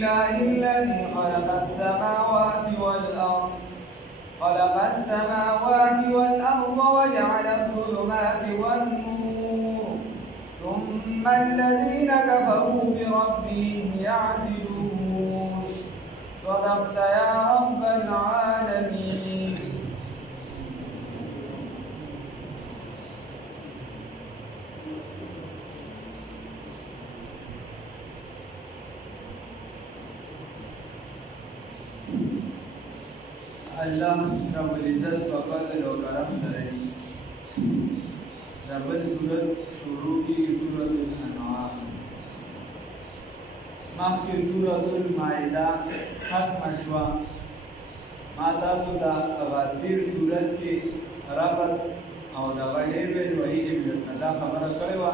لله الذي خلق السماوات والأرض وجعل الظلمات والنور ثم الذين كفروا بربهم يعدلون صدقت يا رب العالمين. الله رب العزت په فضل او کرم سره د بل سورت شروع کی سورت الانعام مخکې سورت المائده ختم شوه. ما تاسو ته اواتیر سورت کې ربط او دغه ډېر ډېر وایي چې دا خبره کړې وه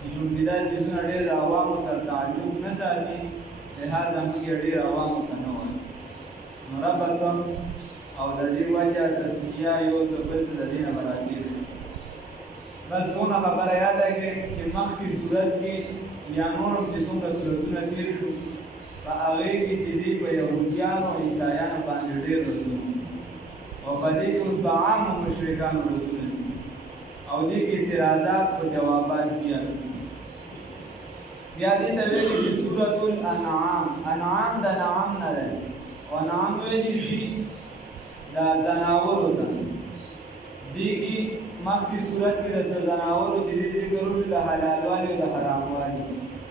چې جملې سیزونه ډېر د عوامو سره تعلق نه ساتي، لهذا موږ یې ډېر عوامو ته نه وایو. نو ربط او د دې وجه تسمیه یو څه بل څه د دې نه مراتب دي. بس دونه خبره یاده کړئ چې مخکې صورت کې یا نور هم چې څومره صورتونه تېر شو په هغې کې چې دوی په یهودیانو او عیسایانو باندې ډېر ردونه او په دې کې اوس په عامو مشرکانو ردونه دي او دې کې اعتراضات په جوابات کیا. بیا دې ته ویلي چې سورة الانعام، انعام د نعم نه دی او نعم ویلی شي دا زناورو ته. دې کې مخکې صورت کې د زناورو چې دې ذکر وشو د حلالوالي او د حراموالي.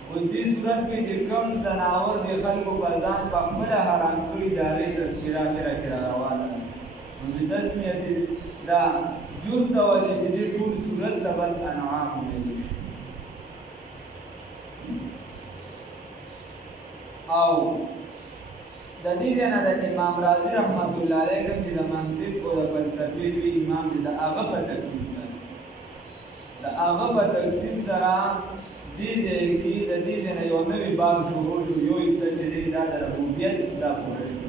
اوس دې صورت کې چې کوم زناور د خلکو په ځان په خپله حرام کړي د هغې تذکره اخره کې را روانه ده. نو د تسمیت دا جز د وجې چې دې ټول صورت ته بس انعام ویلي او د دې نه د امام رازي رحمت الله علیه کوم چې د منطق او د فلسفې لوی امام دی، د هغه په تقسیم سره دې ځای کې د دې نه یو نوی باب شروع شو، یو حصه چې دی دا د ربوبیت دا پوره شو.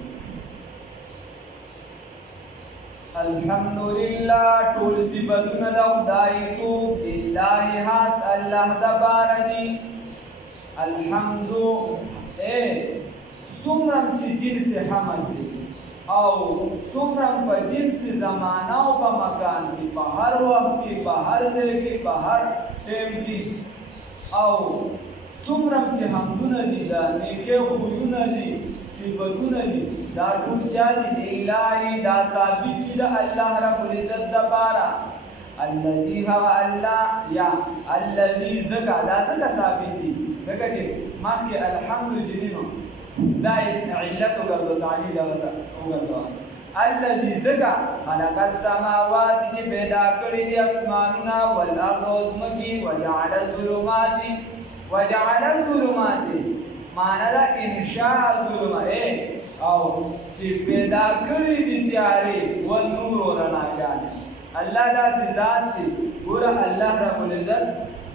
الحمدلله ټول صفتونه د خدای توب لله خاص الله د باره دي. الحمد څومره چې جنس حمد دی او څومره په جنس زمانه او په مکان کې په هر وخت کې په هر ځای کې په هر ټیم کې او څومره چې حمدونه دي دا نیکه خویونه دي صفتونه دي دا ټول چا دي لله دا ثابت دي د الله رب العزت دپاره. الذي هو الله یا الذي زکا دا زکا ثابت دي ځکه چې مخکې الحمد جنینو دا علت وګرځو تعلیل وګرځو. الذي زکا خلق السماوات چې پیدا کړي دي اسمانونه والارض او ځمکې وجعل الظلمات معنی دا انشاء الظلمات او چې پیدا کړي دي تیارې والنور او رڼاګانې. الله داسې ذات دی. ګوره الله رب العزت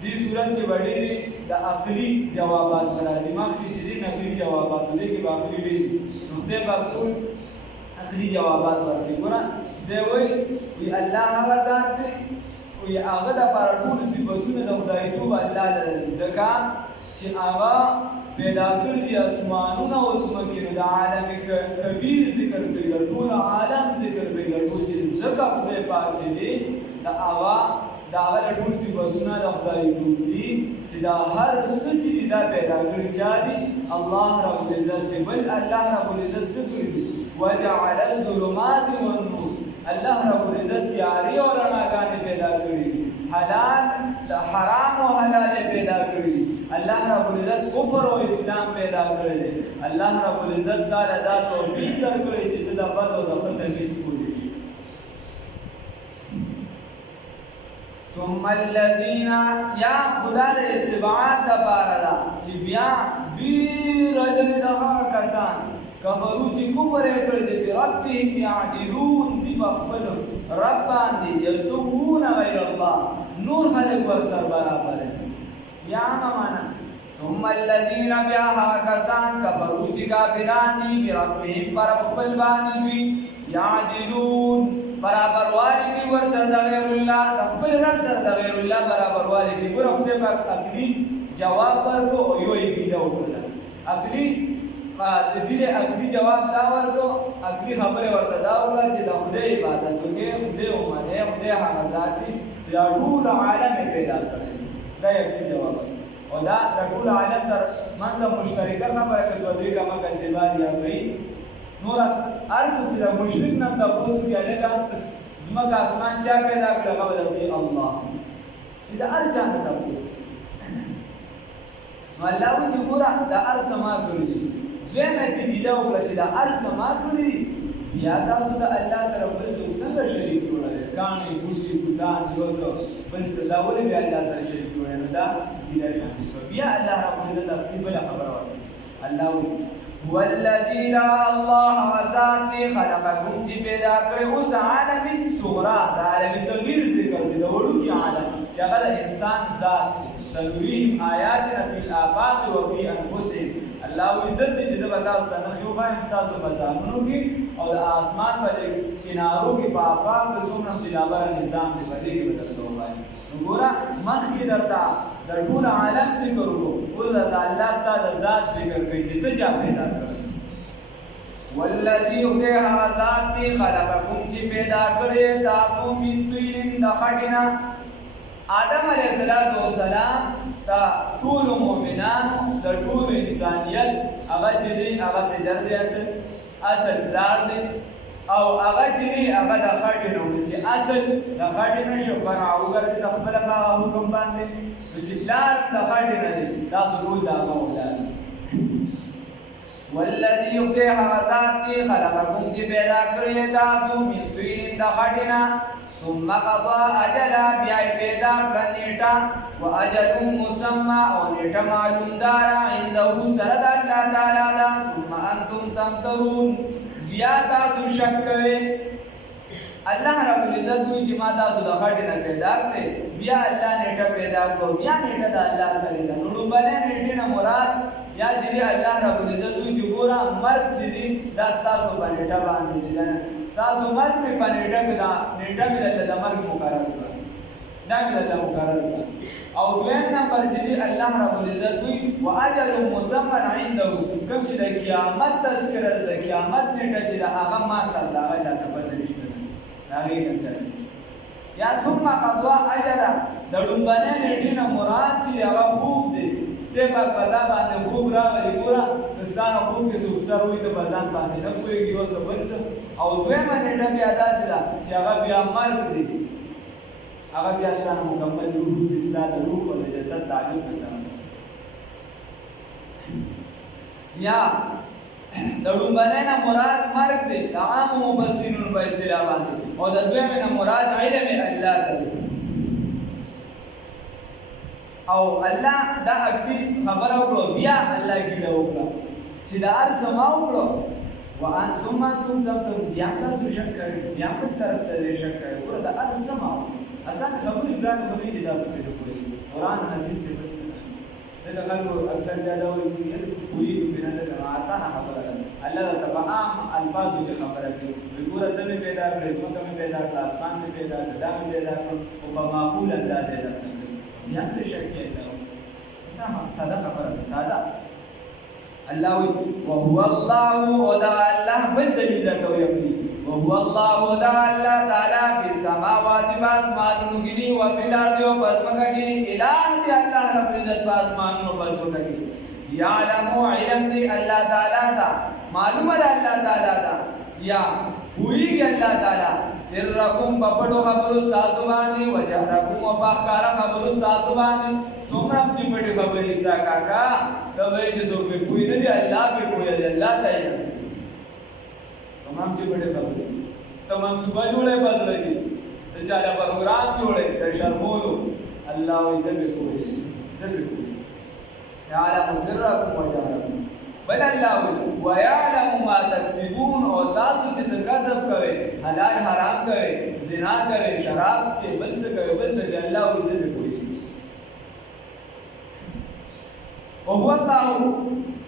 دې صورت کې وړي دي د عقلي جوابات راځي. مخکې چې دي نقلي جوابات دي کې عقلي دي نو خدای به ټول عقلي جوابات ورکړي. ګوره دی وایي الله هغه ذات دی وایي هغه دپاره ټول صفتونه د خدایتوب الله لري ځکه چې هغه پیدا کړي دي اسمانونه او ځمکې. نو د عالم کبیر ذکر کوي، د ټول عالم ذکر کوي، د ټول چې ځکه خدای پاک چې دی د هغه ټول صفتونه د خدایتوب دي چې دا هر څه چې دي دا پیدا کړي چا دي؟ الله رب العزت دی. بل الله رب العزت څه کړي دي؟ وجعل الظلمات والنور. الله رب العزت تیارې او رڼاګانې پیدا کړي دي، حلال حرام او حلال پیدا کړي دي. الله رب العزت کفر او اسلام پیدا کړی دی. الله رب العزت تعالی دا توفیق درکړي چې ته د بد او د ښه تمیز کولی شي. ثم الذین یا خدا د استبعاد دپاره ده چې بیا ډېر اجر د هغه کسان کفرو چې کفر یې کړی دی بربهم یعدلون دي په خپل رب باندې یسوون غیر الله نور خلک ورسره برابر دي. یا معنا ثم الذین بیا هغه کسان کفرو چې کافران دي بربهم پر خپل باندې دوی یعدلون برابر والی دی ورسره د غیر الله د خپل رب سره د غیر الله برابر والی دی. ګوره خدای پاک عقلي جواب ورکړو او یو یې پیدا وکړله. عقلي دې عقلي جواب دا ورکړو عقلي خبره ورته دا وکړه چې د خدای عبادت وکړي خدای ومنه خدای هغه ذات دی چې ټول عالم پیدا کړی دا عقلي جواب او دا د ټول عالم تر منځ مشترکه خبره کوي دوی کومه کلمات یا کوي نور ارڅ چې د مشرک نن تاسو کې الګا زمکه اسمان چا پیدا کړ هغه ولته الله چې دا ارچا نه تاسو نو الله چې ګوره دا ارڅ ما کړی دغه ته دی دا وکړه چې دا ارڅ ما کړی یا تاسو د الله سره بل څه څنګه شریک جوړل کاني ګوټي ګدان یوزو بل څه دا ولې بیا الله سره شریک جوړل دا دی دا بیا الله رب عزت بل خبره ورته الله هو الذي لا الله وذات خلقكم چې پیدا کړی اوس د عالم صغرا د عالم صغیر ذکر دی د وړو کې عالم چې هغه انسان ذات سنريهم آیاتنا فی الآفاق وفي انفسهم الله عزت چې زبر تاسو ته نخیو باندې تاسو بځانونو کې او د اسمان په کنارو کې په آفاق د څومره چې لابر نظام دی په دې کې بدل کوي نو ګوره مخکې درته د ټول عالم ذکر وکړو او د الله ستاسو ذات ذکر کوي چې ته چا پیدا کړې والذي هغه ذات دی خلقکم چې پیدا کړی تاسو من طین د خټینا آدم علیہ السلام تا ټول مؤمنانو د ټول انسانیت هغه چې دی هغه د درد اصل لار دی او هغه چې دی هغه د خټې نو چې اصل د خټې نشو فرع وګرځي د خپل په حکم باندې چې لار د خټې نه دی دا ضرور دا اولاد والذي هغه ذات دی خلقکم چې پیدا کړی تاسو من طین د خټینا ثم قضى اجلا بیا پیدا کنیټا واجل مسمى او نیټه معلوم دار عنده سرد الله تعالی دا ثم انتم تمترون بیا تاسو شک کوئ الله رب العزت دوی چې ما تاسو د خټې نه پیدا کړې بیا الله نیټه پیدا کړو بیا نیټه د الله سره ده نو باندې نیټه نه مراد یا چې الله رب العزت دوی چې ګورا مرګ چې دا تاسو باندې نیټه باندې ده تاسو مرګ په نیټه کې دا نیټه مې د مرګ مقرر کړه دا مې د مقرر کړه او دویم نمبر چې الله رب العزت دوی واجل مسمى عنده کوم چې د قیامت تذکرہ د قیامت نیټه چې هغه ما سره دا چاته پته نشته هغه نه چل یا ثم قضا اجل د لومبنه نیټه نه مراد چې هغه خوب دی ته په پتا باندې خوب راغلی ګوره دستانه خوب کې څو سر وي ته بازان باندې نه کوي یو څه بل څه او دویمه نیټه بیا داسې ده چې هغه بیا مرګ دی هغه بیا ستانه مکمل روح د اسلام د روح او د جسد تعلق سره یا د لومبنه نه مراد مرګ دی د عام مفسرین په اصطلاح باندې او د دویمه نه مراد علم الله دی او الله دا اکدي خبر وکړو بیا الله ګیله وکړه چې دا هر سما وکړو وان ثم انتم تمترون بیا تاسو شک کوئ بیا په طرف ته شک کوئ ګوره دا هر سما اسان خبرې ګران خبرې دي تاسو په کوی قرآن حدیث کې بس دا خلکو اکثر دا وایي کوی په نظر آسان خبره ده الله تبارک الفاظ کې خبره کوي ګوره ته پیدا کړې نو ته پیدا کړ اسمان ته پیدا کړ دا پیدا کړ او په معقول انداز ده بیا ته شکیه ده ساده خبره ده ساده الله وهو الله ودا الله بل دلیل کوي وهو الله ودا الله تعالی په سماوات باسمانونو کې او په الارض او پسمکه کې الہ دی الله رب عزت باسمانونو پسمکه کې یعلم علم دی الله تعالی دا معلومه ده الله تعالی دا یا ویږي الله تعالی سرکم بپړو خبرو تاسو باندې وجهرکم وباخکار خبرو تاسو باندې څومره چې پټي خبرې ستا کاکا ته وایي چې څوک په پوی نه دی الله په پوی دی الله تعالی څومره چې پټي خبرې ته منصوبه جوړه بدلږي ته چاله پروګرام جوړه ته شرمولو الله وایي زبې پوی يعلم سرکم وجهرکم بل الله ويعلم ما تكسبون او تاسو چې څه کسب کوي حلال حرام کوي زنا کوي شراب څکي بل څه کوي بل څه الله عزت کوي وهو الله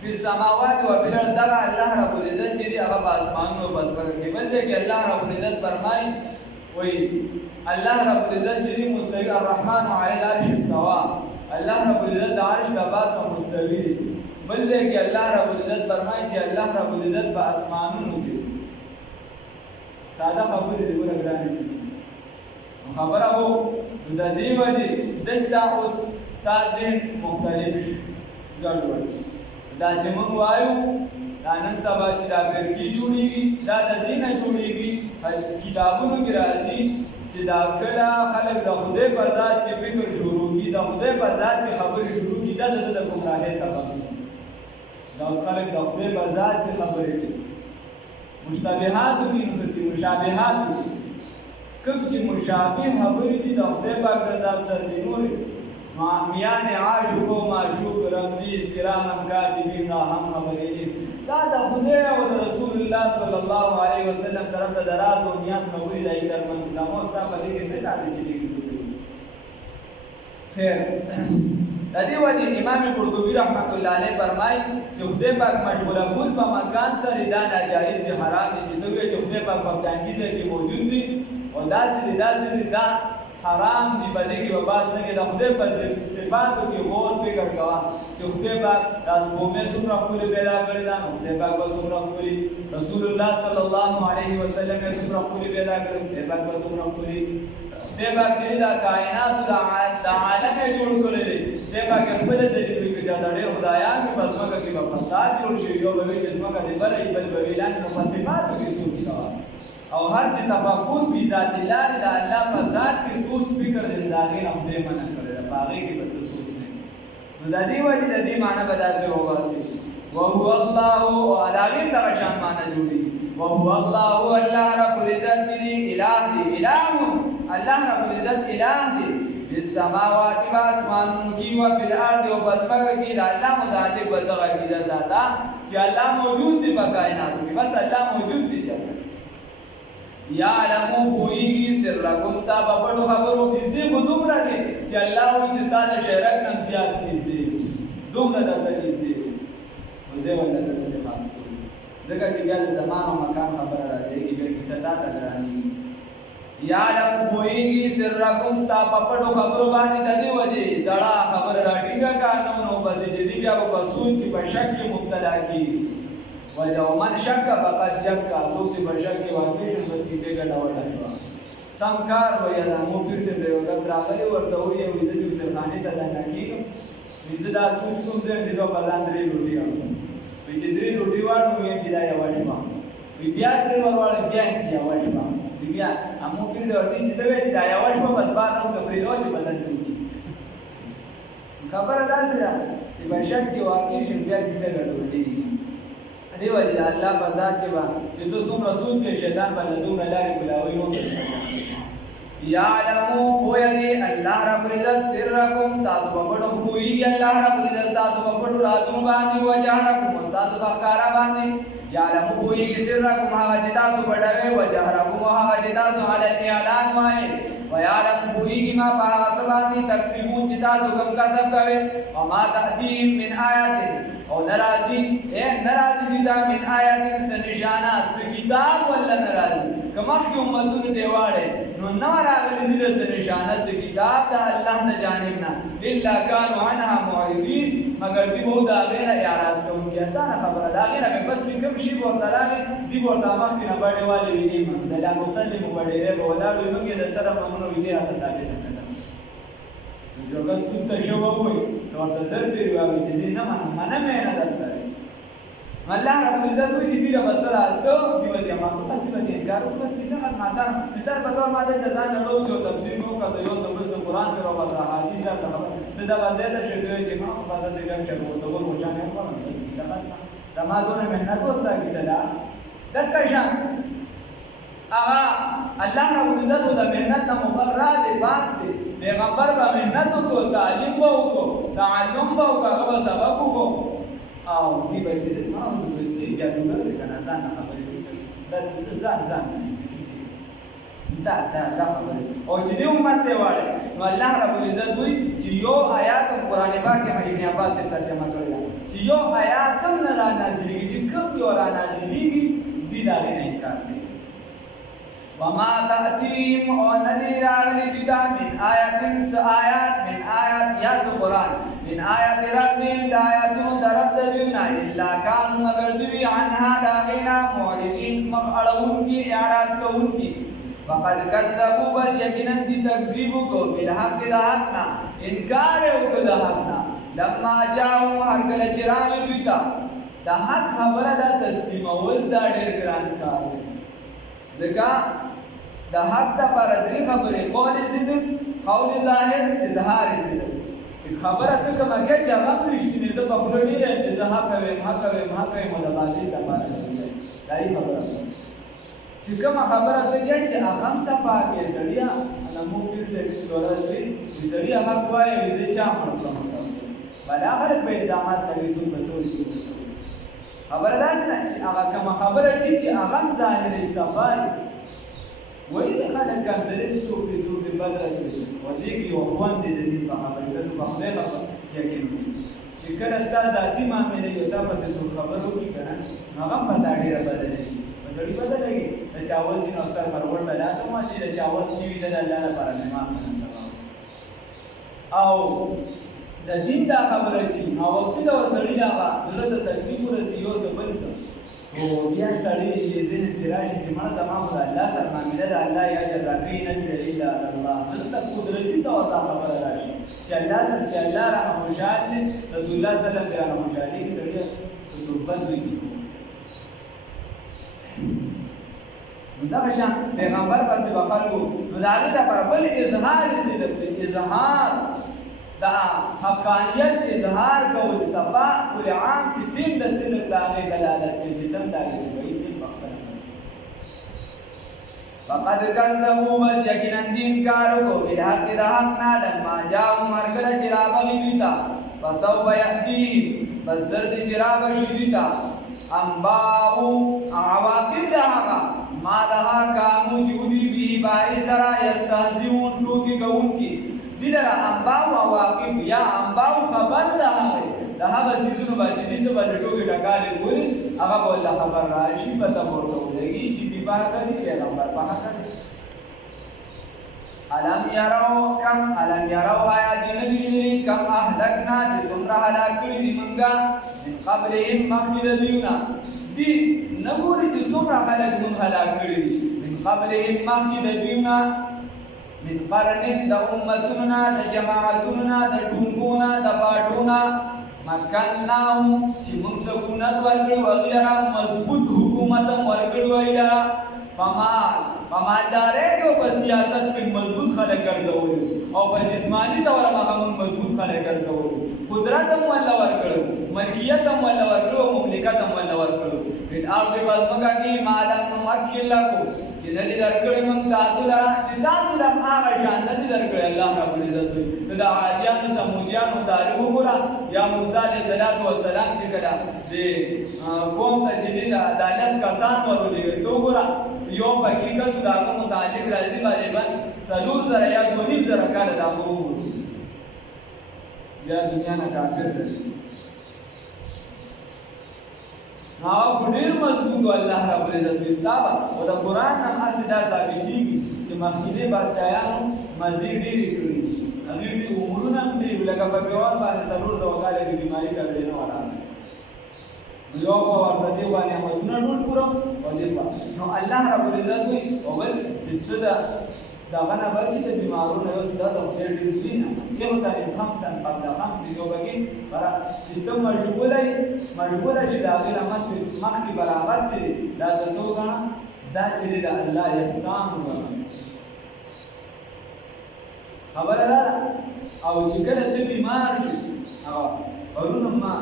في السماوات وفي الارض الله رب العزت چې هغه په اسمانونو په کې بل ځکه الله رب العزت فرمایي وي الله رب العزت چې مستوي الرحمن على العرش استوى الله رب العزت د عرش د پاسه مستوي بل دې کې الله رب العزت فرمایي چې الله رب العزت په اسمانونو کې ساده خبرې دې ورګرانې خبره هو د دې وجه دلته اوس استاد مختلف ګډوډ دا چې موږ وایو دا نن سبا چې دا برګي جوړیږي دا د دې نه جوړیږي کتابونو کې راځي چې دا کله خلک د خدای په ذات کې فکر شروع کړي د خدای په ذات کې خبرې شروع کړي دا د ګمراهۍ سبب دی دا اوس خلک د خدای په ذات کې خبرې کوي مشتبهات دي نو مشابهات دي کوم چې مشابه خبرې دي د خدای پاک د ذات سره دي نور میان عاشق و معشوق رمزی کرام کاتبین را هم خبرې دي دا د خدای او د رسول الله صلی الله علیه وسلم طرف ته دراز او نیاز خبرې دای ترمن د موستا په دې کې څه کار دي خیر د دې وجه امام قرطبي رحمت الله علیه فرمایي چې خدای پاک مشغوله بود په مکان سره دا ناجایز دي حرام دي چې دوی چې خدای پاک په دانګیزه کې موجود دي او داسې دا حرام دی بده کې وباس نه کې د خدای په صفاتو کې غور فکر کوا چې خدای پاک تاسو په څومره خپل پیدا کړی دا خدای پاک په څومره خپل رسول الله صلی الله علیه وسلم په څومره خپل پیدا کړی خدای پاک په څومره خپل خدای پاک چې دا کائنات د عالم جوړ کړی دی خدای پاک خپل د دې کې چې دا ډېر خدایان په پسماګه کې په فساد جوړ شي یو به چې څنګه دې بلې بل ویلان په صفاتو کې سوچ کوا او هر چې تفکر په ذات الله د الله په ذات کې سوچ فکر دې داغه نه خدای منع کړی دا پاره کې به سوچ نه نو د دې وجه د دې معنی به داسې وواسي وهو الله او علاوه د شان معنی جوړي وهو الله الله رب العزت دی الہ دی الہ الله رب العزت الہ دی السماوات و اسمانونو کی و فی الارض و بزمکه کی دا الله متعلق بدغه کی دا ذاتا چې الله موجود دی په کائنات کې بس الله موجود دی چې یعلمو پوئیگی سرکم ستا بپڑو خبرو نزدی کو دومره دی چې الله وی چې ستا د شهرک نم زیات نزدی دومره درته نزدی نو زه ولته داسې خاص کړو ځکه چې بیا د زمان او مکان خبره راځي کې بیا کیسه تا ته ګراني یعلمو پوئیگی سرکم ستا بپڑو خبرو باندې د دې وجې زړه خبر راټینګه کانو نو بس چې بیا په سوچ کې په شک کې مبتلا کی وجو من شک فقط جک سوچ بشک کې واقع شون بس کیسه ګډوډه شو سم کار ویا د مو پیر سے دیو کس راغلی ورته وی او عزت سرخانه ته دنه کیږم عزت دا سوچ کوم چې جو بلان درې روټي او چې درې روټي واړو مې چې دا یو شوا بیا درې ورواله بیا چې یو شوا بیا امو پیر سے ورته چې دا چې دا یو شوا بس با نو ته پرې نو چې بدل کیږي خبره دا سره چې بشک کې واقع شون بیا کیسه ګډوډه دی ولی الله په ذات کې با چې تو څومره سود کې شیطان باندې دومره لارې بلاوي نو یعلمو پویږي الله رب العزت سرکم تاسو په پټو پویږي الله رب العزت تاسو په پټو رازونو باندې وجهرکم تاسو په ښکارا باندې یعلمو پویږي سرکم هغه چې تاسو پټوي وجهرکم هغه چې تاسو علی الاعلان وایي ويعلم بوئیگی ما پاها سباتی تقسیمون چی تاسو کم کسب کوئے وما تأتیم من آیات او نرازی دیتا من آیات سنشانا سکتاب والا نرازی کمخ کی امتون دیوارے نو نوار آگلی دیل سنشانا سکتاب دا اللہ تا جانبنا اللہ کانو عنها معرضین مگر دی بہت آگینا اعراض کا ان کی آسانا خبر آگینا میں بس کم شیب اور تلاغی دی بہت آمخ کی نباڑے والی ویدی من دلا مسلم بڑے رے بولا لوگی دا سر ممنو ویدی آتا ثابت ہے جو کس تو تشوه ہوئی تو ارتظر پیری واوی چیزی نمانا مینا در ساری اللہ رب العزت ہوئی چی دیل بسر آتو دیوتی مخلوق بس دیوتی انکارو بس کسی خط ماسان مثال بطور مادر جزان نلو جو تفسیر مو کا تو یو سبر سے قرآن پر و بس حدیث آپ خبر تدا بازیتا شکوی جمع بس سے گم شکو سبر خوشانی اکوان بس کسی خط رمادون محنت ہوستا کی چلا دکا شان آغا اللہ رب العزت ہو دا محنت نا مقرر دے پاک دے پیغمبر با محنت کو تعلیم با کو تعلم با کو اغبا سبق کو او دی بچے دے ما ہوں تو سے جادو کر دے کنا زان خبر دے زان دا خبر او چې دی امت دی واړه نو الله رب العزت وی چې یو آیات قرآن پاک کې ابن عباس سے ترجمه کړل چې یو آیات کم نه را نازلېږي چې کوم یو را نازلېږي دی دا نه انکار کوي وما تأتیم او ندی راغلی دیتا من آیات یا سو قرآن من آیات ربهم دا آیاتونو درب دوینا الا کانو مگر دوی عنها داغینا معرضین مخ اڑون کی اعراض کون کی فقد کذبوا بس یقینا دی تکذیب کو بالحق دا حقنا انکار کو دا حقنا لما جاءهم هر کله چراغ دویتا دا حق خبره دا تسلیم اول دا ډیر ګران کار دی ځکه دا حق دا پر درې خبره قول صدق قول ظاهر اظهار صدق چې خبره ته کومه کې چې هغه رښتینی زه په خپل ډیر انتظار کوم حق د باطل ته باندې دا ای خبره چې کومه خبره ته کې چې هغه هم صفا کې سړیا انا ممکن سے دورز وی سړیا حق وایي چې چا مطلب بل اخر په الزامات کوي څو بسول شي خبره داسې نه چې هغه کومه خبره چې هغه هم ظاهري صفا وای د خلک کنځلې څوک دې بدل کړي و دې کې وخوان دې دې په خبره تاسو په خپل خبره یقین چې کله ستاسو ذاتی معاملې یو تاسو څه خبرو کې کنه هغه په تاړي بدلې سړی بدلېږي د چاوس نو اکثر پرور بلا سمو چې د چاوس نیوي د الله لپاره نه ما او د دین دا خبره چې او وخت دا سړی دا زړه د تکلیف ورسیو سبل سم او بیا سړی یې ذهن تراشي چې مړه زما خدای الله سره معاملې ده الله یا جل راکې نه دی الا الله زړه قدرتي تور دا خبره راشي چې الله سره چې الله را خوشاله رسول الله صلی الله علیه وسلم خوشالي کې سړی صحبت وي دا شان پیغمبر پسې بخلو نو دا غي د پر بل اظهار صدق اظهار دا حقانیت اظهار کول صفا کل عام چې تیم د صدق دا غي دلالت کوي چې تم دا غي کوي فقد كذبوا بس یقینا دین کارو کو بالحق د حق نه لما جاءوا مرګل چراغ ویتا فسوف یاتیهم بس زرد چراغ شدیتا انباو عواقب دهاغا ما دها کانو چودی به باری سرا یستهزئون ټوکی کوونکی دلرا انباو عواقب یا انباو خبر دهاغا سیزونو با چې دیسو با ټوکی ټکالې ګوري هغه به الله خبر راشي پته ورته ولګي چې دی په حق دی پیغمبر په حق دی الم یراو آیا دی ندی لیدلی کم اهلکنا چې څومره هلاک کړي دي مونږه من قبلهم مخکې د دویونه دی نګوري چې څومره خلک مونږ هلاک کړي دي من قبلهم مخکې د دویونه من قرن د امتونو د جماعتونو د ټولګونو د پاټونو مکناهم چې موږ سکونت ورکړو هغه مضبوط حکومت ورکړو ایلا پمالدارې کې په سیاست کې مضبوط خلک ګرځول او په جسمانی تور هغه مضبوط خلک ګرځول قدرت هم الله ورکړو ملکیت هم الله ورکړو مملکت هم الله ورکړو په ارض بازمګه کې مالک ممکن لکو چې ندی درکړې موږ تاسو لاره چې تاسو لاره هغه شان ندی درکړې الله رب العزت ته د عادیانو سموجیانو تاریخ وګوره یا موسی علیه السلام چې کله د قوم ته چې د لس کسان ورولېږي تو وګوره یو پکې کس داغه متعلق راځي غالبا سلور زره یا 2.5 زره کال دا وګورو یا دنیا نه کافر دی نو ډیر مضبوط الله رب العزت استابه او د قران هم اسدا ثابتېږي چې مخکینه بادشاہانو مزید ډیر کړی هغه دې عمرونه هم دی لکه په پیوان باندې سلور زره کال د بیماری کړي نه وراله یو په ورته دی باندې امتونه ټول پورم او دې نو الله رب العزت وي او بل چې دا غنه بچی د بیمارونو یو څه د خپل ډیر نه یو تعلیم 5 قبل 5 یو بګین پر چې ته مجبوره چې دا غیر مخکې برابر چې دا د سوګه دا چې د الله احسان خبره ده او چې کله ته بیمار شې او ورونه ما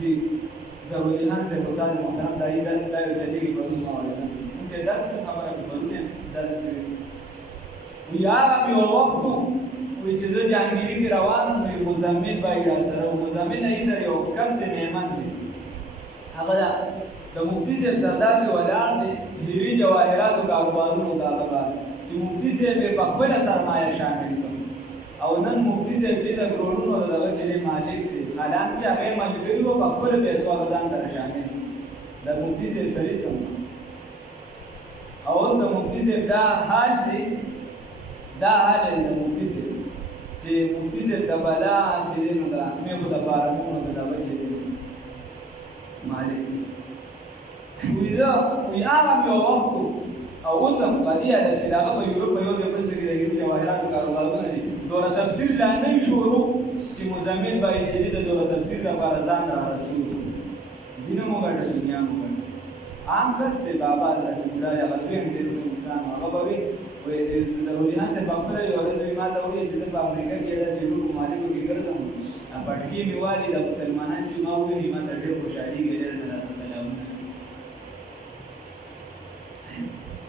دې ضروري نه چې استاد محترم دای درس لای چې دې په نوم راوړل ته درس خبره کوله درس کوي ویا به وخت وي چې زه جهانگیری کې روان وي مزمل بای را سره مزمل نه سره یو کس د میمن دی هغه د مفتی صاحب سرداسي ولاړ دی هيري جواهرات او کاروبارونو دا لپاره چې مفتی صاحب په خپل سرمایه شامل کړ او نن مفتی صاحب چې د کروڑونو دغه چې مالک دی حالانکه هغه ملګری او په خپل پیسو ځان سره شامل د مفتی صاحب سره سم او د مفتی صاحب دا حال دی د مفتی صاحب چې چې مفتي صاحب د بلا چې دی نو دا مې خو د بارانونو د دغه چې دی مالک وي هغه مې یو وخت او اوس هم په دې حالت کې د هغه په یورپ په یو ځای بل څه کې د جواهراتو کاروبارونه دي دوره تفسیر لا نه شروع چې مزمل به چې د دوره تفسیر لپاره ځان را رسول دینه مو ګټه دنیا مو ګټه عام کس دی بابا رسول الله هغه دویم ډېر انسان هغه به وي ضروري نه چې په خپله یو ورځ ما ته وویل چې زه په امریکا کې داسې یورپ ممالکو کې ګرځم پټکي مې والي د مسلمانان چې ما وویني ما ته ډېر خوشحالېږي ډېر نه راته سلامونه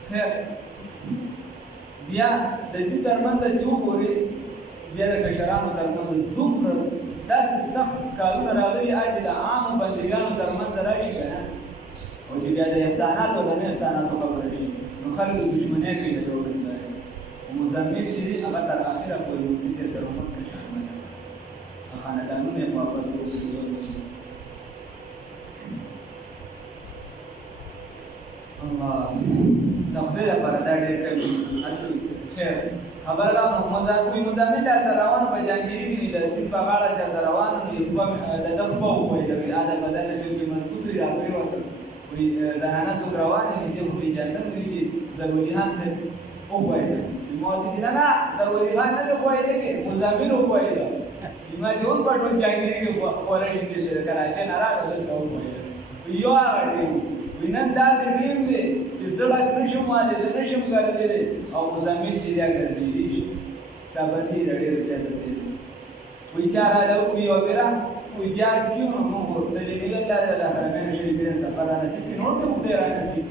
خیر بیا د دې ترمنځ چې وګورې بیا د کشرانو ترمنځ دومره داسې سخت کارونه راغلي چې د عامو بندګانو ترمنځ راشي که نه او چې بیا د احساناتو او د نه احساناتو خبره شي نو خلک دښمنۍ کوي د یو بل سره مزمل چې دی هغه تر اخره پورې مفتي صاحب سره مخ ته شان نه خاندانونه یې واپس وکړي الله د خدای لپاره دا ډېر کوي اصل خیر خبره ده مزمل لا سره روان په جانګیري کې د سیند په غاړه چېرته روان وي د ده خپه وښویېدوي دا بدن نه چې مضبوط وي راپرېوته وي زنانه څوک روانې دي چې خو اجازه نه وي چې ضروري خان صاحب وښویېده ما ورته چې نه ضروري خان نه دی ښویېدلی مزمل وښویېده ما چې اوس په ټول جانګیري کې خورنې چې د کراچۍ نه راغله دلته وښویېده یو هغه ټیم وي نن داسې ټیم دی چې سړک نشم والی زه نشم ګرځېدلی او مزمل چې دی ګرځېدلی شي سابندي د ډېر زیاته دی وایي چا راله وکړي یوه بېره وایي جاز کې نو موږ ورته لیدلي الله د حرمین شریفین سفر رانصیب کړي نور ته خدای رانصیب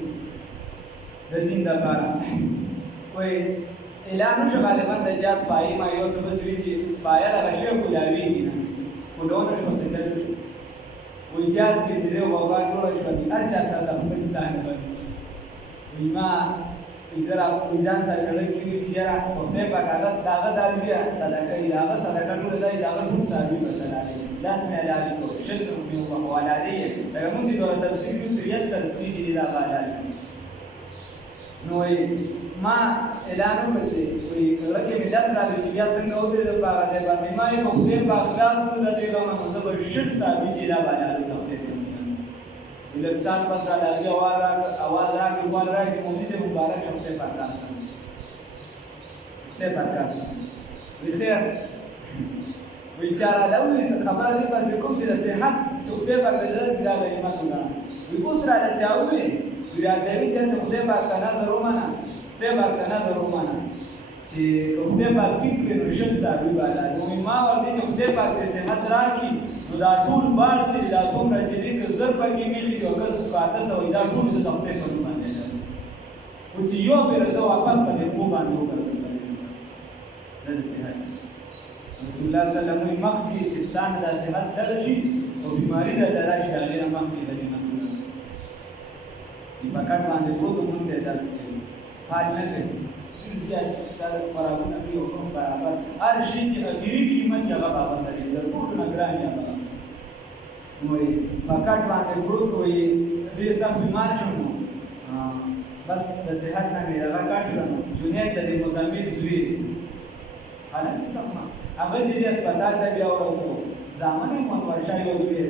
د دین دپاره وایي اعلان وشو غالبا د جاز پایې ما یو څه بس وي چې پایه دغه شی کولاوېږي نه خو ډونه شو څه چل شو وایي جاز کې چې دی غوغا جوړه شوه هر چا سره د خپل ځان باندې وایي ما ځان سره لړک کې وي چې یاره خدای پاک هغه دا بیا صدقه یي د هغه صدقه ټوله دی د هغه ټول صحابي مثلا دی لاس مې حلالې کړو شل روپۍ وبخښو حلالې یې لکه مونږ چې دوره تفسیر کړو 73 سپي چې دي د هغه حلال نو وایي ما اعلان وکړ چې وایي زړه کې مې داس راغی چې بیا څنګه ودرېدم په هغه ځای باندې ما یې په خدای پاک خلاص کړو د دې غمه نو زه به شل صحابي چې دا به حلالو ته خدای ته لږ سات پس را لګي اواز راغی خپل راځي چې مولوي صاحب مبارک شه خدای پاک تاسو خدای پاک تاسو وی خیر وی چاره دا وی خبره دې پس کوم چې د صحت چې خدای پاک دې دا غنیمت وګڼه وی اوس را لچاوي وی را دې چې خدای پاک کنه ضرور معنا خدای پاک کنه ضرور معنا چې خدای پاک کې نو شل صاحب بالا نو ما ورته چې خدای پاک دې صحت راکړي نو دا ټول بار چې دا څومره چې دې زر پکې میږي یو کل کاته سوې دا ټول د خدای په نوم باندې خو چې یو بیرته واپس په دې مو باندې وکړم د صحت رسول الله صلی الله علیه وسلم مخکې چې ستان د صحت درشي او بیماری د درشي د غیر مخکې د نعمتونو دی پکټ باندې وګورئ مونږ ته داسې حال نه کوي زیات دا خوراکونه کوي او کوم برابر هر شي چې اخري قیمت یې هغه هغه سره چې د ټولو نه ګران یې هغه نو پکټ باندې پروت وي ډېر سخت بیمار شوم بس د صحت نه مې هغه کټ شو جنید د مزمل زوی حالت سمه هغه چې د هسپتال ته بیا ورسو زامن یې منور شاه یو زوی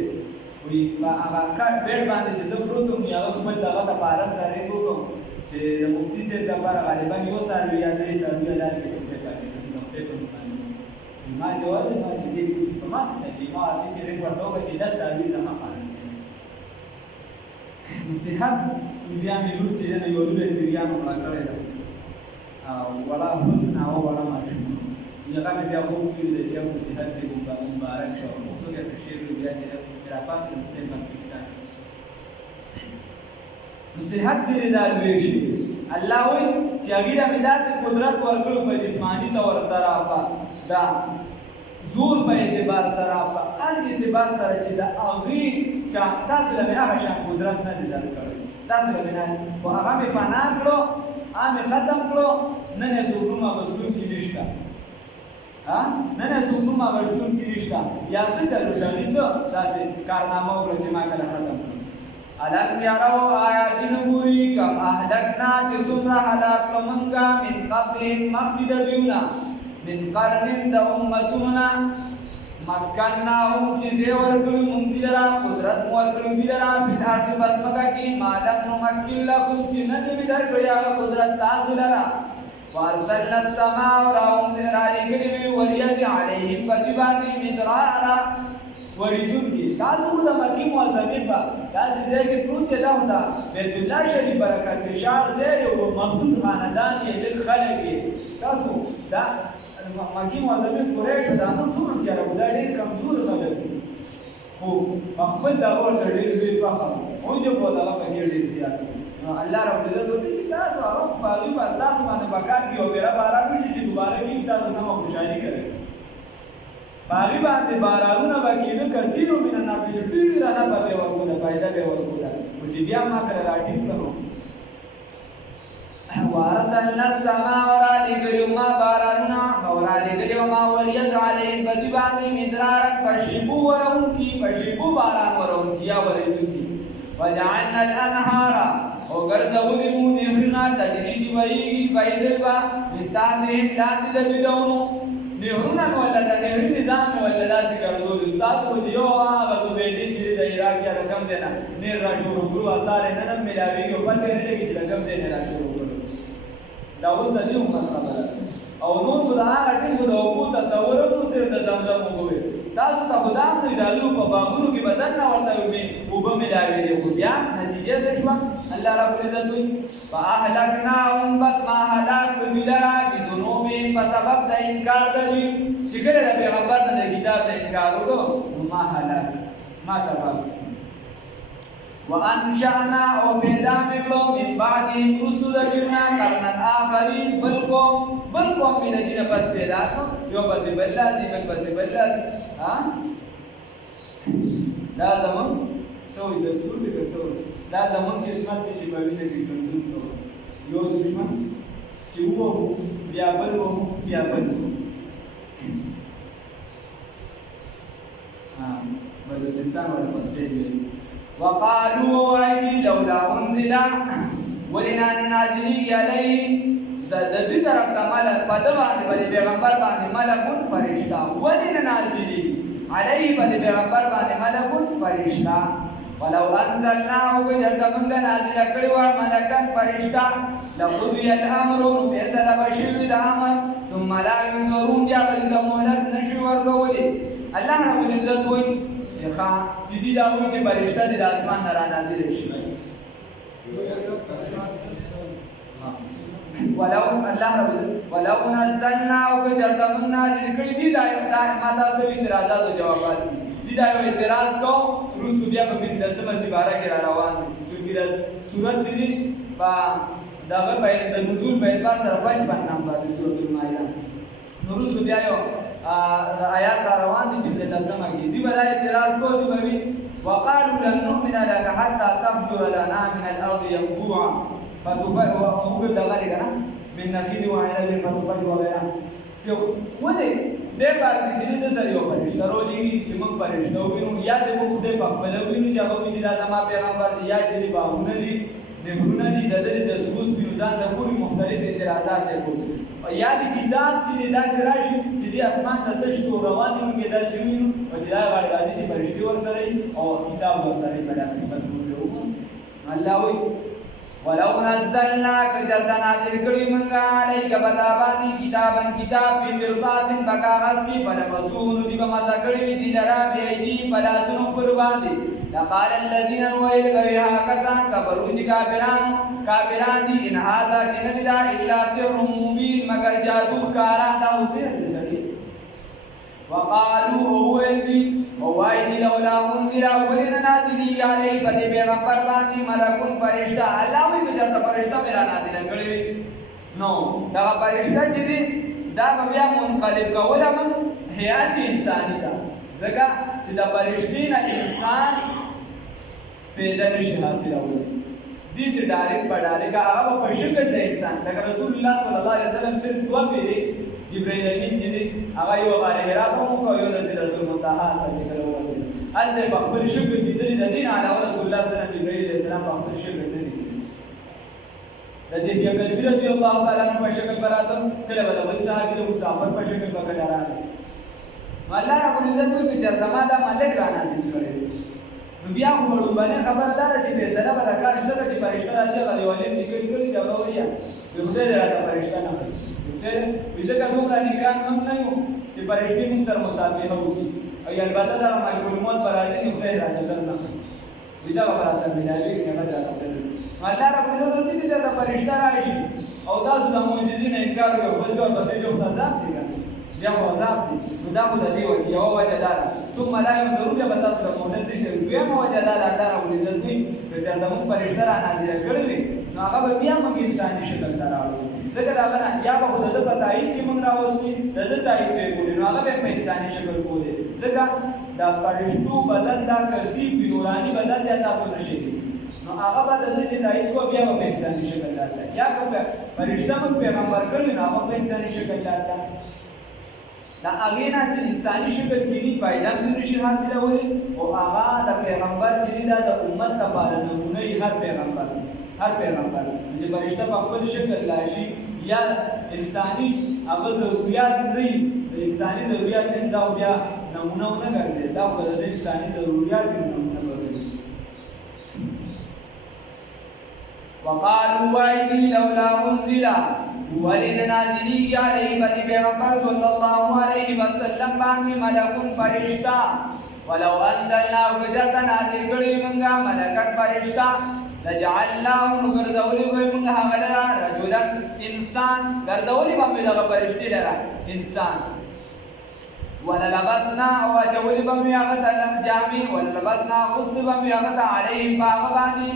وي په هغه کټ بیډ باندې چې زه پروت وم هغه خپل دغه د پارک درېدو کوم چې د مفتي صاحب لپاره غالبا یو څاروي یا درې څاروي حلال کړي خدای پاک دې د خدای په نوم باندې ما جواب ما چې دې په ما څه چې ما دې چې دې ورته چې 10 څاروي زما پاره نصيحت بیا مې لور چې نه یو لور پیریانو مړه کړی ده او ولا حسن او ولا ماشوم هغه مې بیا وو کې د چې نصيحت دې مبارک شو نو څه شي بیا چې را پاسه دې باندې نصیحت چې دا لوی شي الله وایي چې هغې مې داسې قدرت ورکړو په جسماني طور سره په دا زور په اعتبار سره په هر اعتبار سره چې د هغې تاسو له مې هغه شان قدرت نه دی درکړی تاسو له مې نه خو هغه مې پناه کړو هغه مې ختم کړو نن یې څوک نوم اخیستونکي نشته نن یې څوک نوم اخیستونکي نشته یا څه چلو شي هغې څه داسې کارنامه وکړه چې ما کله ختم کړو علم یارو آیا دین گوری کم اهلکنا چې څومره هلاک کړو مونږه من قبلهم مخکې د دوی نه من قرن د امتنا مکناهم چیزے ورکلو منتلرا قدرت ورکلو بیلرا فی الارض بزمکا کی مالک نمکن لکم چند بدر کریا قدرت تاسولرا وارسلنا السماء وراهم ذراری کلوی وریز علیہم بدبانی مدرارا وریدون کی تاسو دا مکی معظمین با تاسی زیر کے پروت دا ہوتا بیت اللہ شریف برکت شار زیر و مخدود خاندان یہ دل خلق کی تاسو دا مکی معظمین قریش دا منصور چیارا دا دیر کمزور خلق کی خوب مخبت دا غور دا دیر بیر پخم اونجا بودا غا پکیر دیر زیادی اللہ رب عزت ہوتی چی تاسو عرف باغی بار تاسو مانا بکار کی ہو میرا بارا کشی چی دوبارہ کی تاسو سما خوشحالی کرے باغی باندې بارانونه به کېده کثیرو من الناس چې ډېره نفع به یې ورکوله فایده به یې ورکوله خو چې بیا ما کله راټینګ کړو وارسلنا السماء ورالېږلي ما بارانونه ورالېږلي ما وریځ علیهم په دوی باندې مدرارا پشیبو ورونکي پشیبو باران ورونکي یا ورېدونکي وجعلنا الانهار او ګرځولي مو نهرونه تجري چې بهیږي بهېدل به من تحتهم لاندې د دوی دونو نهرونه مې ولا د نهري نظام مې ولا داسې ګرځولي استاد خو چې یو هغه زبیدي چې د عراق یا د کوم ځای نه نهر را شروع کړو اثار یې نه ملاوېږي او پته یې نه لګي چې د کوم ځای نه را شروع کړو دا اوس د دې عمر خبره او نور خو د هغه ټینګو د اوبو تصور هم نو صرف د زمزم وګورئ تاسو ته خو دا هم نو د الو په باغونو کې بدن نه ورته اوبه ملاوېدې خو بیا نتیجه څه شوه الله رب العزت وایي فاهلکناهم بس ما هلاک کړو لرا بذنوبهم په سبب د انکار د دوی چې کله د پیغمبر نه د کتاب نه انکار وکړو نو ما هلاک ما تباه وانشأنا او پیدا مکلو من بعدهم رسل دجونا قرنا آخرین بل قوم من دین پس پیدا کو یو پس بلا دی بل پس بلا دی دا زمان سوی دستور دی که سوی دا زمان قسمت دی چی بوینه کی گندون کو یو دشمن چی او بیا بل بلوچستان والا پس پیدا وقالوا أيدي لولا أنزل ولنا ننازلي عليه ددی طرف ته ملک پد باندې باندې پیغمبر باندې ملکون فرشتہ ولنا نازلي عليه باندې پیغمبر باندې ملکون فرشتہ ولو انزلناه وجد من نازل کړي و ملکان فرشتہ لقضي الامر فيصل بشير الامر ثم لا ينظرون بیا باندې مهلت نشي ورکولي الله رب العزت وایي چې دي دا وایي چې فرشتہ د اسمان نه را نازل شي ولو نزلنا وکجرت من نازل کړي دي دا ما تاسو اعتراضات او جوابات دي دا یو اعتراض کو روز بیا په 15 سپاره کې را روان دي چې د سورۃ چې با دغه په د نزول په اعتبار سره 55 نمبر د سورۃ المائده نو روز بیا یو آیات را روان دي په لسمه کې دی بلای اعتراض کو دی وی وقالوا لن نؤمن لك حتى تفجر لنا من الارض ينبوعا فتفجر وقد دغری کنه من نخيل وعنب فتفجر وغيرها چې ونه دې باندې چې دې سره یو فرشتہ ورولي چې موږ فرشتہ وینو یا دې موږ دې په خپل وینو چې هغه چې دا زما پیغمبر دی یا چې باغونه دي نهرونه دي د دې د سوس پیوزان د پوری مختلف اعتراضات دي یا د کتاب چې داسې راشي چې د اسمان ته تشتو روان دي موږ داسې وینو او چې دا غاړه راځي چې فرشتي ورسره او کتاب ورسره په داسې بس موږ الله وي ولو نزلنا كجرد نازل کړي مونږه علیک بتابانی کتابن کتاب په قرطاس بکاغذ کې فلمسون دی په مسا کړي دي لرا بی ایدی فلاسن پر باندې لقال الذين ويل بها کسان کبروا چې کافران دي ان هذا جند دا الا سر مبين مگر جادو کارا دا سر سړي وقالوا ولدي ووايدي لولا انزل ولنا نازلي عليه پدې پیغمبر باندې ملکون فرشتہ الله وی بجرته فرشتہ میرا نازل کړی نو دا فرشتہ چې دی دا بیا منقلب کوله من حیات انساني دا ځکه چې دا فرشتي نه انسان پیدا نشي حاصلول دې ډایرکټ پډاله کا هغه په شکل د انسان لکه رسول الله صلی الله علیه وسلم صرف دوه پیری جبرائیل امین چې هغه یو غار حرا په مو یو د سدرۃ المنتهى ته ذکر ورسېد الله په خپل شکل دې د دین علاوه رسول الله صلی الله علیه وسلم جبرائیل علیه السلام په خپل شکل دې د دهیه قلبي رضی الله تعالی عنہ په شکل براته کله بل بل صحابي د مسافر په شکل باندې راغلی الله رب العزت وی چې چرته دا ملک را نازل کړي نو بیا خو باندې خبردار چې په سره به کار شته چې فرشتہ راځي غلي ولې نکړي کړي دا ورویا په خدای راته فرشتہ نه خي وځه کومه نکان هم نه یو چې فرشتي موږ سره مصافحه وکړي او البته دا ملک الموت پر راځي خدای راته نه خي ودا به اثر ملایي نه راځي الله رب العزت دې ته فرشتہ راشي او تاسو د معجزې نه انکار کوئ بل ډول بسې جو عذاب دي بیا عذاب دي نو دا خو د دې وجه یو وجه ده ثم لا ينظرون بیا به تاسو د مودت دي چې دویمه وجه ده الله رب العزت دې چې د موږ فرشتہ را نازل کړی وي نو هغه بیا موږ انساني شکل ته راوړو ځکه دا نه یا به خو د پتايي کې موږ راوستي د تایید په کولې نو هغه په انساني شکل کولې ځکه دا فرشتو بدن دا کثیف نوراني بدن دی تاسو نشئ نو هغه بدل چې تایید کو بیا په انساني شکل راځي یا کوم فرشتہ موږ پیغمبر کړی نو هغه په انساني شکل راځي دا هغه نه چې انساني شکل کې نه پیدا نشي حاصلولې او هغه د پیغمبر چې دا د امت لپاره نمونه هر پیغمبر چې فرشتہ په خپل شکل راشي یا انساني هغه ضرورت نه انساني ضرورت نه دا بیا نمونه نه ګرځي دا خو د انساني ضرورت نمونه ګرځي وقالوا وعيدي لولا انزل ولن نازلی علیه بدی پیغمبر صلی اللہ علیہ وسلم باندې ملک فرشتہ ولو انزلنا وجرت نازل کړي منګه ملکت فرشتہ لجعلناه نغرزولی کوئی منګه غلرا رجلا انسان غرزولی باندې دغه فرشتي لرا انسان وللبسنا وجولی باندې هغه تلم جامي وللبسنا غسل باندې هغه علیه باغ باندې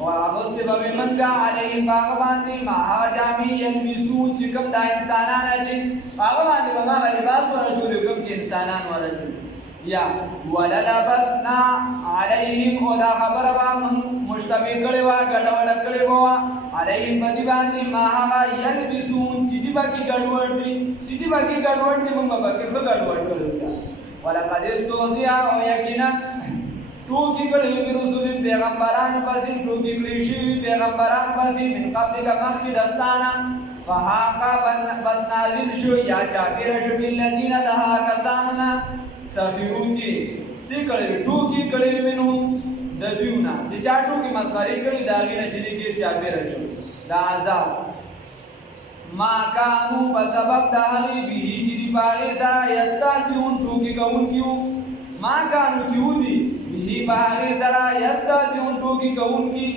واغست به منګه علیه باغ باندې ما جامي یلبسون چې کوم د انسانانه چې باغ باندې به ما لباس ورجول کوم چې انسانان ورچ یا وللبسنا علیهم او دا خبره به مشتبه کړي وا ګډوډ کړي وا علیهم بدی باندې ما یلبسون چې دی باقي ګډوډ دي موږ باقي خو ګډوډ کړو ولقد استهزئ او یقینا ټوکی کړي وي رسول پیغمبرانو پسې ټوکی کړي شي پیغمبرانو پسې من قبل کا مخکې دستانه فحاقا بس نازل شو یا چاپیر شو بالذین دها کسانونا سخیرو چی سی کړي ټوکی کړي منهم د دیونا چې چا ټوکی مسخري کړي دا غینه چې دې چاپیر شو دا عذاب ما کانو بسبب د هغه به چې دی باغې سره یستاجون ټوکی کوونکیو ما کانو چودي به باغې سره یستاجون ټوکی کوونکی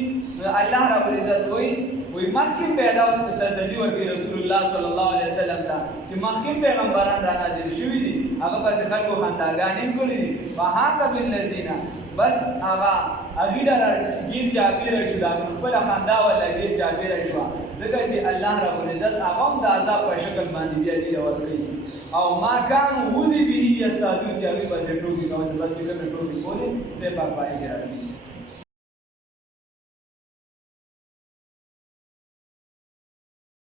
الله رب العزت وی مخکې پیدا اوس تسلی ورکړي رسول الله صلی الله علیه وسلم ته چې مخکې پیغمبران را نازل شوي دي هغه پسې خلکو خنداګانې کړي دي وهاک بالذین بس هغه اغیره راګیر چاپیره شو دا خپل خندا ولا غیر چاپیره شو ځکه چې الله رب العزت هغه د عذاب په شکل باندې بیا دی ورکړي او ما کانو ودی به یستاذون چې هغه پسې ټوکی کوي بس چې کوم ټوکی کوي ته په پای کې راځي